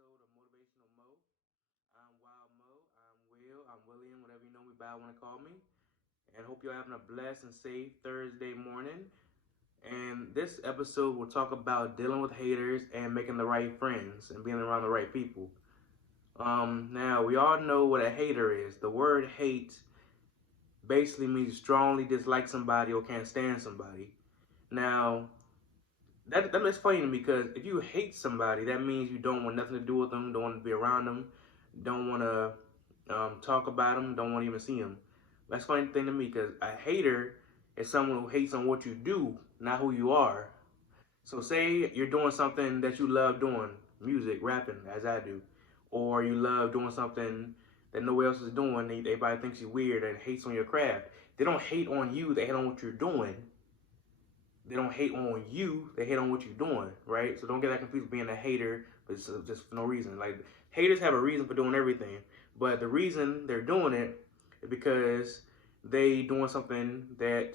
episode of Motivational Mo. I'm Wild Mo. I'm Will. I'm William, whatever you know me by, want to call me. And hope you're having a blessed and safe Thursday morning. And this episode will talk about dealing with haters and making the right friends and being around the right people. Now we all know what a hater is. The word hate basically means strongly dislike somebody or can't stand somebody. Now, that's funny to me because if you hate somebody, that means you don't want nothing to do with them, don't want to be around them, don't want to talk about them, don't want to even see them. That's a funny thing to me because a hater is someone who hates on what you do, not who you are. So say you're doing something that you love doing, music, rapping, as I do, or you love doing something that nobody else is doing. Everybody thinks you're weird and hates on your craft. They don't hate on you; they hate on what you're doing. They don't hate on you, they hate on what you're doing, right? So don't get that confused with being a hater, but just for no reason. Like, haters have a reason for doing everything, but the reason they're doing it is because they doing something that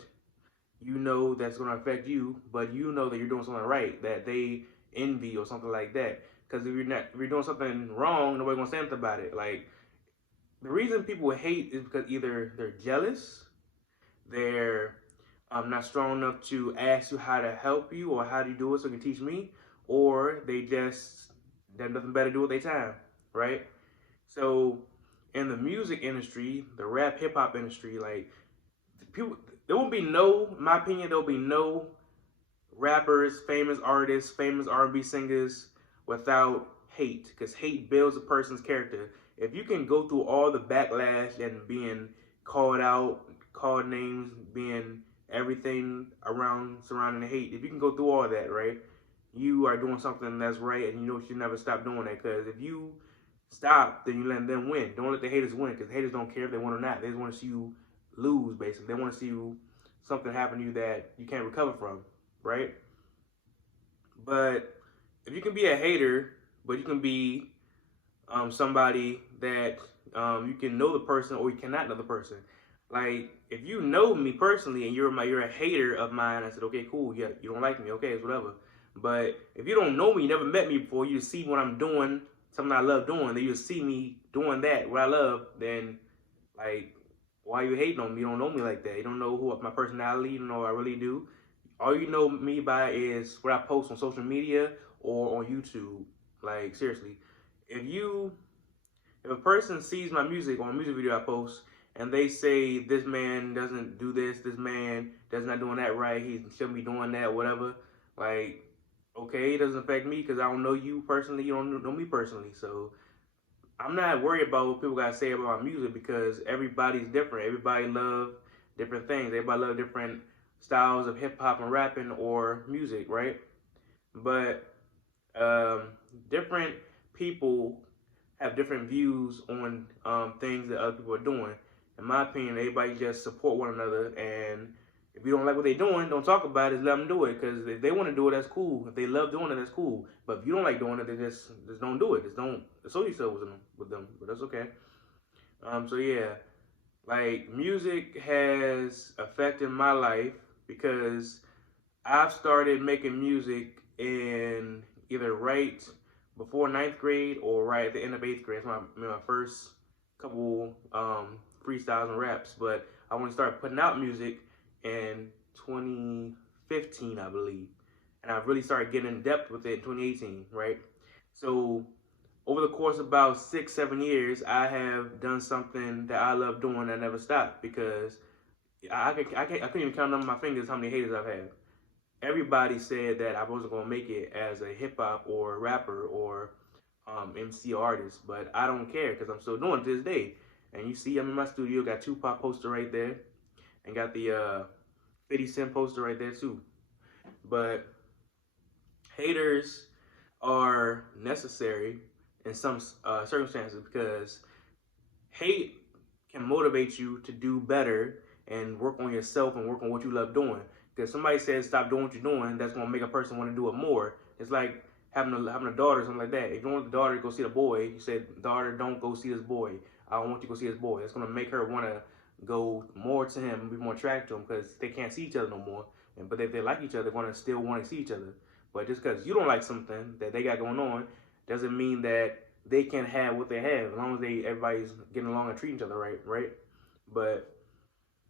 you know that's going to affect you, but you know that you're doing something right, that they envy or something like that. Because if you're doing something wrong, nobody's going to say anything about it. Like, the reason people hate is because either they're jealous, they're not strong enough to ask you how to help you or how do you do it so you can teach me, or they have nothing better to do with their time, right? So in the music industry, the rap hip hop industry, like people, there will be no, in my opinion, there will be no rappers, famous artists, famous R&B singers without hate, because hate builds a person's character. If you can go through all the backlash and being called out, called names, being everything around surrounding the hate, if you can go through all that, right, you are doing something that's right, and you know you should never stop doing that. Because if you stop, then you let them win. Don't let the haters win, because haters don't care if they win or not. They just want to see you lose, basically. They want to see you something happen to you that you can't recover from, right? But if you can be a hater, but you can be somebody that you can know the person or you cannot know the person. Like if you know me personally and you're a hater of mine, I said okay, cool, yeah, you don't like me, okay, it's whatever. But if you don't know me, you never met me before, you just see what I'm doing, something I love doing, then you just see me doing that what I love, then like why you hating on me? You don't know me like that. You don't know who my personality. You don't know what I really do. All you know me by is what I post on social media or on YouTube. Like seriously, if you if a person sees my music or a music video I post and they say this man doesn't do this man does not doing that right, he shouldn't be doing that, whatever. Like, okay, it doesn't affect me because I don't know you personally. You don't know me personally, so I'm not worried about what people gotta say about my music because everybody's different. Everybody love different things. Everybody love different styles of hip hop and rapping or music, right? But um, different people have different views on things that other people are doing. In my opinion, everybody just support one another, and if you don't like what they're doing, don't talk about it. Just let them do it. Because if they want to do it, that's cool. If they love doing it, that's cool. But if you don't like doing it, then just don't do it. Just don't associate yourself with them. But that's okay. So yeah, like music has affected my life because I've started making music in either right before ninth grade or right at the end of eighth grade. That's my first couple freestyles and raps. But I want to start putting out music in 2015, I believe. And I really started getting in depth with it in 2018, right? So over the course of about 6, 7 years, I have done something that I love doing that never stopped because I couldn't even count on my fingers how many haters I've had. Everybody said that I wasn't gonna make it as a hip hop or rapper or MC artist, but I don't care because I'm still doing it to this day. And you see, I'm in my studio, got Tupac poster right there, and got the 50 Cent poster right there too. But haters are necessary in some circumstances because hate can motivate you to do better and work on yourself and work on what you love doing. Because somebody says stop doing what you're doing, that's gonna make a person want to do it more. It's like having a daughter or something like that. If you want the daughter to go see the boy, you said, daughter, don't go see this boy. I don't want you to go see this boy. It's gonna make her want to go more to him and be more attracted to him because they can't see each other no more. But if they like each other, they're gonna still want to see each other. But just because you don't like something that they got going on, doesn't mean that they can have what they have as long as everybody's getting along and treating each other right. But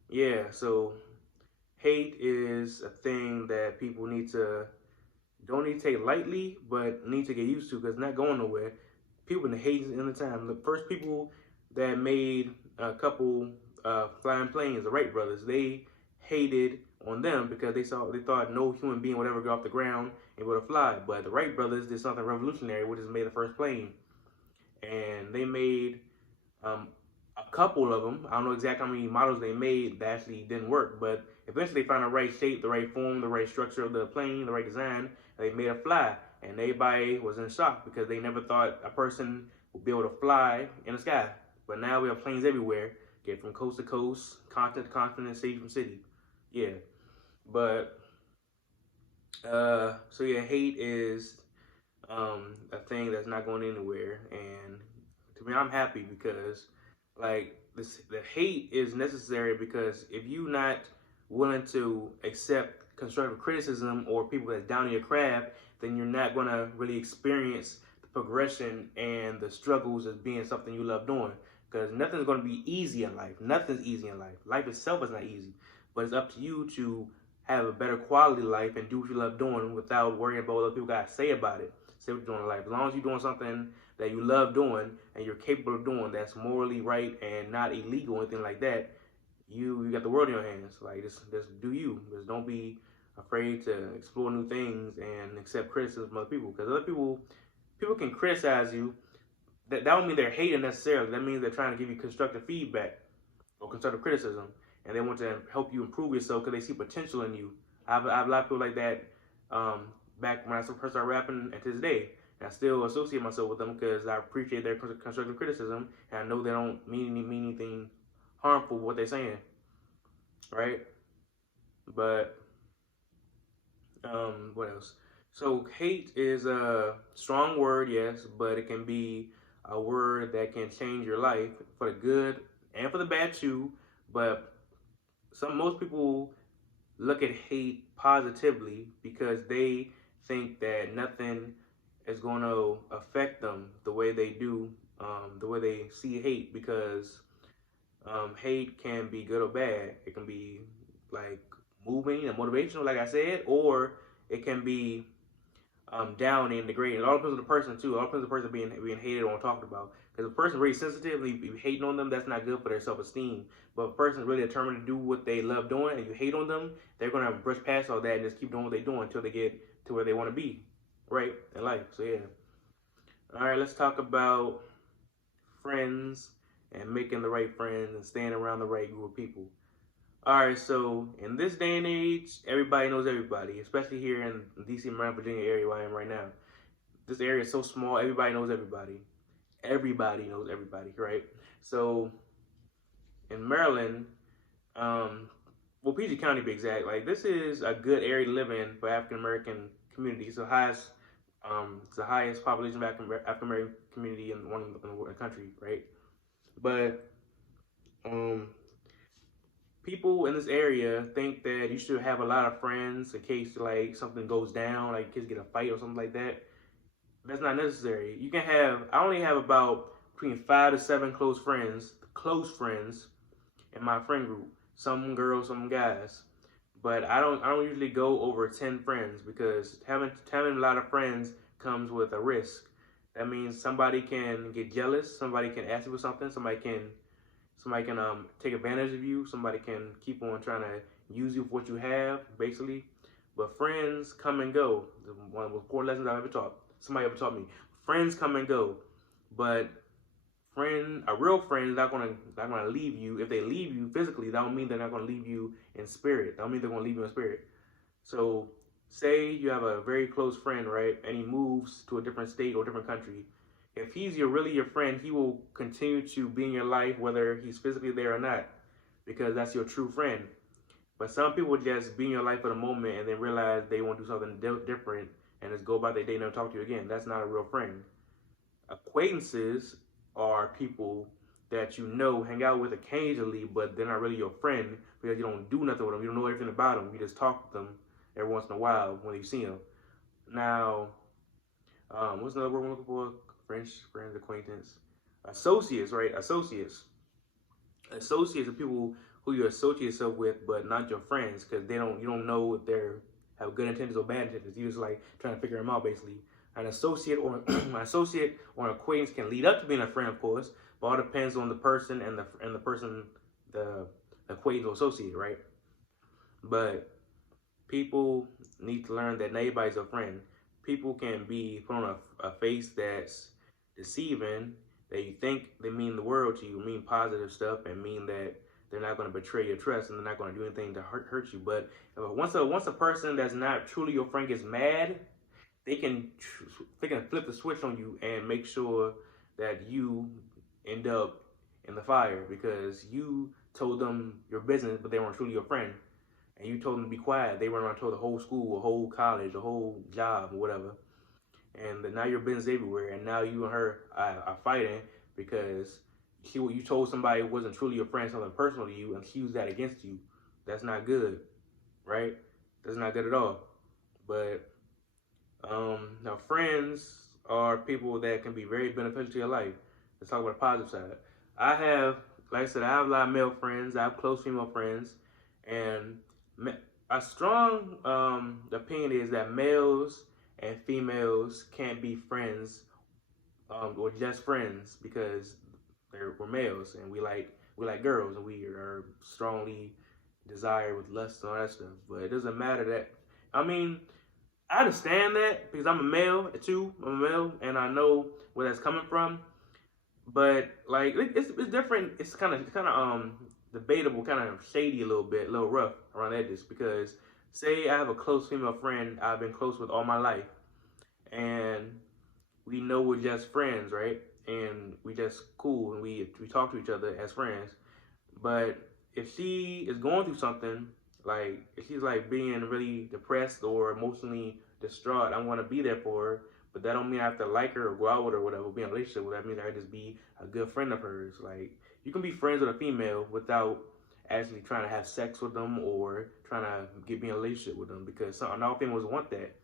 yeah, so hate is a thing that people don't need to take lightly, but need to get used to because it's not going nowhere. People been hating in the time. The first people that made a couple flying planes, the Wright brothers, they hated on them because they thought no human being would ever get off the ground and would fly. But the Wright brothers did something revolutionary, which is made the first plane, and they made um, a couple of them. I don't know exactly how many models they made that actually didn't work, but eventually they found the right shape, the right form, the right structure of the plane, the right design, and they made it fly. And everybody was in shock because they never thought a person would be able to fly in the sky. But now we have planes everywhere, get from coast to coast, continent to continent, city from city. Yeah, but so yeah, hate is a thing that's not going anywhere. And to me, I'm happy because like the hate is necessary because if you're not willing to accept constructive criticism or people that's down in your craft, then you're not going to really experience the progression and the struggles as being something you love doing. Because nothing's going to be easy in life. Nothing's easy in life. Life itself is not easy, but it's up to you to have a better quality life and do what you love doing without worrying about what other people got to say about it. Say what you're doing in life. As long as you're doing something that you love doing and you're capable of doing that's morally right and not illegal or anything like that, you got the world in your hands. Like just do you. Just don't be afraid to explore new things and accept criticism from other people. Because other people can criticize you. That don't mean they're hating necessarily. That means they're trying to give you constructive feedback or constructive criticism, and they want to help you improve yourself because they see potential in you. I have a lot of people like that back when I first started rapping and to this day. And I still associate myself with them because I appreciate their constructive criticism and I know they don't mean anything harmful what they're saying, right? But what else? So hate is a strong word, yes, but it can be a word that can change your life for the good and for the bad too. But most people look at hate positively because they think that nothing is going to affect them the way they do, the way they see hate, because hate can be good or bad. It can be like moving and motivational, like I said, or it can be downing and degrading. It all depends on the person too. It all depends on the person being hated on, talked about. Because if a person really sensitive and you hating on them, that's not good for their self-esteem. But if a person really determined to do what they love doing and you hate on them, they're gonna brush past all that and just keep doing what they're doing until they get to where they want to be, right, in life. So yeah. All right, let's talk about friends and making the right friends and staying around the right group of people. All right, so in this day and age, everybody knows everybody, especially here in DC, Maryland, Virginia area where I am right now. This area is so small, everybody knows everybody. Everybody knows everybody, right? So in Maryland, well, PG County to be exact, like this is a good area to live in for African American community. It's the highest population of African American community in the country, right? But people in this area think that you should have a lot of friends in case like something goes down, like kids get a fight or something like that. That's not necessary. You can have, I only have about between 5 to 7 close friends in my friend group. Some girls, some guys. But I don't usually go over 10 friends because having a lot of friends comes with a risk. That means somebody can get jealous, somebody can ask you for something, somebody can take advantage of you, somebody can keep on trying to use you for what you have, basically. But friends come and go. One of the core lessons I've ever taught. Somebody ever taught me. Friends come and go. But a real friend is not gonna leave you. If they leave you physically, that don't mean they're not gonna leave you in spirit. That don't mean they're gonna leave you in spirit. So say you have a very close friend, right? And he moves to a different state or different country. If he's really your friend, he will continue to be in your life whether he's physically there or not, because that's your true friend. But some people just be in your life for the moment and then realize they want to do something different and just go about their day and never talk to you again. That's not a real friend. Acquaintances are people that you know, hang out with occasionally, but they're not really your friend because you don't do nothing with them. You don't know everything about them. You just talk to them every once in a while when you see them. Now, What's another word I'm looking for? Friends, acquaintance, associates, right? Associates are people who you associate yourself with, but not your friends, because you don't know if they're have good intentions or bad intentions. You just like trying to figure them out, basically. An associate or an associate or an acquaintance can lead up to being a friend, of course, but all depends on the person and the person, the acquaintance or associate, right? But people need to learn that not everybody's a friend. People can be put on a face that's deceiving, that you think they mean the world to you, mean positive stuff, and mean that they're not going to betray your trust and they're not going to do anything to hurt you. But once a person that's not truly your friend gets mad, they can they can flip the switch on you and make sure that you end up in the fire because you told them your business, but they weren't truly your friend and you told them to be quiet. They went around and told the whole school, a whole college, a whole job, or whatever. And now your business everywhere. And now you and her are fighting because you told somebody wasn't truly your friend, something personal to you, and she used that against you. That's not good, right? That's not good at all. But now friends are people that can be very beneficial to your life. Let's talk about the positive side. I have, like I said, I have a lot of male friends. I have close female friends, and a strong opinion is that males and females can't be friends or just friends because we're males and we like girls and we are strongly desired with lust and all that stuff. But it doesn't matter that. I mean, I understand that because I'm a male too. I'm a male and I know where that's coming from. But like it's different. It's kind of debatable, kind of shady a little rough around the edges. Because say I have a close female friend I've been close with all my life, and we know we're just friends, right? And we just cool, and we talk to each other as friends. But if she is going through something, like if she's like being really depressed or emotionally distraught, I want to be there for her. But that don't mean I have to like her or go out with her or whatever, be in a relationship with her. That means I just be a good friend of hers. Like you can be friends with a female without actually trying to have sex with them or trying to be in a relationship with them because not all females want that.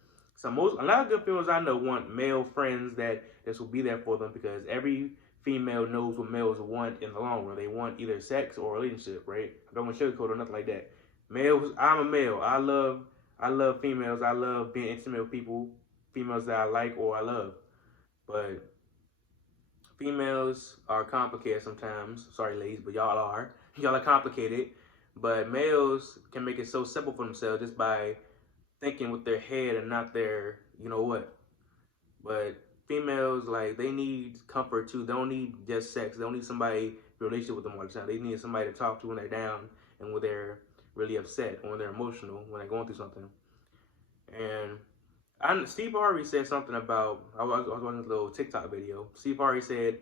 A lot of good females I know want male friends that this will be there for them because every female knows what males want in the long run. They want either sex or a relationship, right? I don't want to sugarcoat or nothing like that. Males, I'm a male. I love females. I love being intimate with people, females that I like or I love. But females are complicated sometimes. Sorry, ladies, but y'all are. Y'all are complicated. But males can make it so simple for themselves just by thinking with their head and not their, you know what. But females, like, they need comfort too. They don't need just sex. They don't need somebody in a relationship with them all the time. They need somebody to talk to when they're down and when they're really upset or when they're emotional, when they're going through something. And Steve Harvey said something about, I was watching this little TikTok video. Steve Harvey said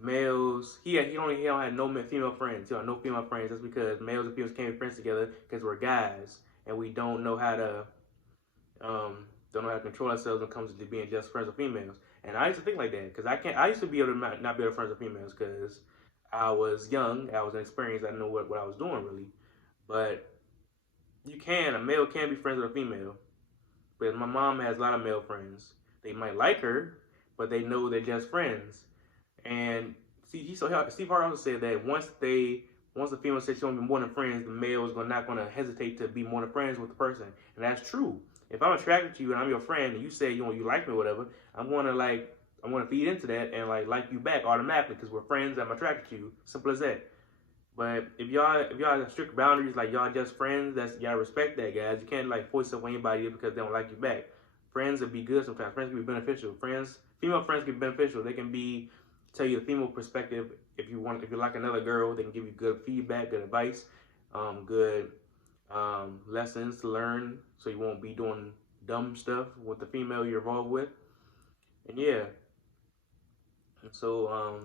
males, he don't have no female friends. He don't have no female friends. That's because males and females can't be friends together because we're guys and we don't know how to control ourselves when it comes to being just friends with females. And I used to think like that because I used to be able to not be able to friends with females because I was young, I was inexperienced, I didn't know what I was doing really. But a male can be friends with a female. But my mom has a lot of male friends. They might like her, but they know they're just friends. And Steve Harvey also said that once the female says she won't be more than friends, the male is not going to hesitate to be more than friends with the person, and that's true. If I'm attracted to you and I'm your friend, and you say you like me or whatever, I'm gonna feed into that and like you back automatically because we're friends. I'm attracted to you. Simple as that. But if y'all have strict boundaries, like y'all just friends, y'all respect that, guys. You can't like force up on anybody because they don't like you back. Friends will be good sometimes. Friends can be beneficial. Female friends can be beneficial. They can tell you the female perspective. If you like another girl, they can give you good feedback, good advice, good lessons to learn, so you won't be doing dumb stuff with the female you're involved with. And yeah, so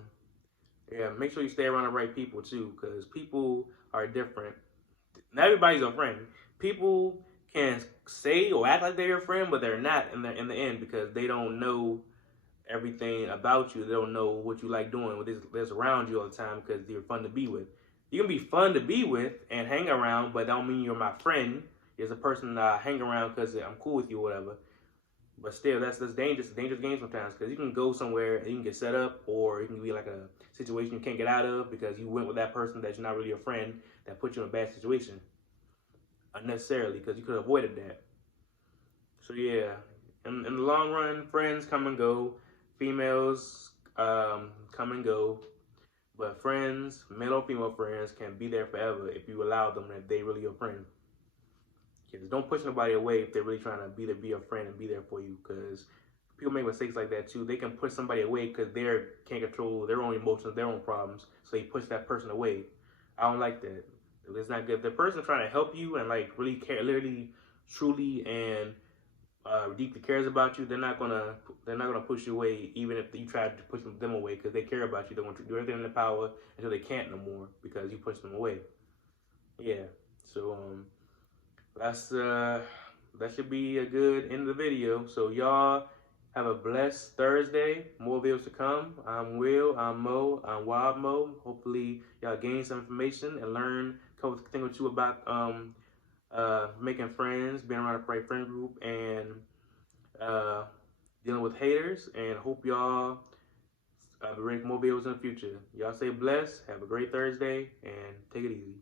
yeah, make sure you stay around the right people too, because people are different. Not everybody's a friend. People can say or act like they're your friend, but they're not in the end because they don't know everything about you. They don't know what you like doing, what is around you all the time because you're fun to be with. You can be fun to be with and hang around, but that don't mean you're my friend. It's a person that I hang around because I'm cool with you or whatever. But still, that's dangerous. It's a dangerous game sometimes because you can go somewhere and you can get set up, or it can be like a situation you can't get out of because you went with that person that's not really a friend that put you in a bad situation unnecessarily because you could have avoided that. So yeah, in the long run, friends come and go, females come and go, but friends, male or female friends, can be there forever if you allow them, if they really your friend. Because don't push nobody away if they're really trying to be a friend and be there for you. Because people make mistakes like that too. They can push somebody away because they can't control their own emotions, their own problems. So they push that person away. I don't like that. It's not good. If the person trying to help you and like really care, literally, truly, and deeply cares about you, they're not gonna push you away even if you try to push them away because they care about you. They want to do everything in their power until they can't no more because you push them away. Yeah. So that's that should be a good end of the video. So y'all have a blessed Thursday. More videos to come. I'm Will. I'm Mo. I'm Wild Mo. Hopefully y'all gain some information and learn a couple things or two about making friends, being around a right friend group, and uh, dealing with haters. And hope y'all be ready for more videos in the future. Y'all stay blessed. Have a great Thursday and take it easy.